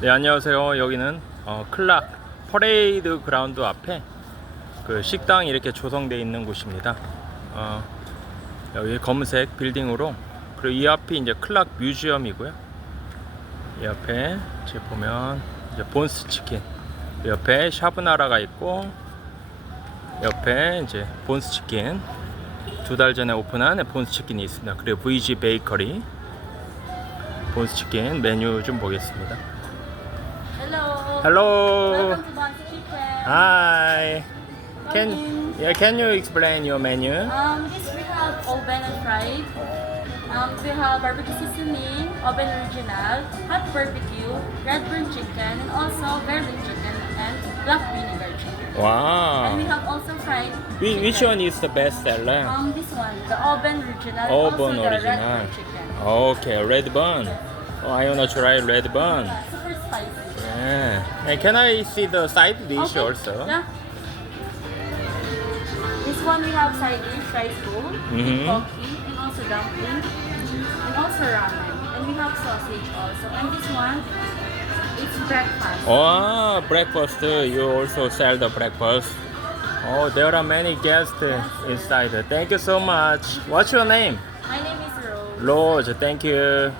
네, 안녕하세요. 여기는 클락 퍼레이드 그라운드 앞에 그 식당이 이렇게 조성되어 있는 곳입니다. 여기 검은색 빌딩으로, 그리고 이 앞이 이제 클락 뮤지엄이고요. 이 앞에 이제 보면 이제 본스치킨, 옆에 샤브나라가 있고, 옆에 이제 본스치킨, 2달 전에 오픈한 본스치킨이 있습니다. 그리고 VG 베이커리, 본스치킨 메뉴 좀 보겠습니다. Hello. Hello. Welcome to vonschicken. Hi. Can you explain your menu? This we have oven and fried. We have barbecue seasoning, oven original, hot barbecue, red burn chicken, and also garlic chicken and black vinegar chicken. And we Wow. have also fried. Which chicken. one is the best seller? This one, the oven original. Oven also the red original. burn chicken. Okay, red bun. Oh, I wanna try red bun. Yeah, super spicy. Yeah. And can I see the side dish Okay. also? Yeah. This one we have side dish, rice bowl, Mhm. coffee, and also dumpling, and also ramen. And we have sausage also. And this one, it's breakfast. Oh, breakfast. You also sell the breakfast. Oh, there are many guests inside. Thank you so much. What's your name? My name is Rose. Rose. Thank you.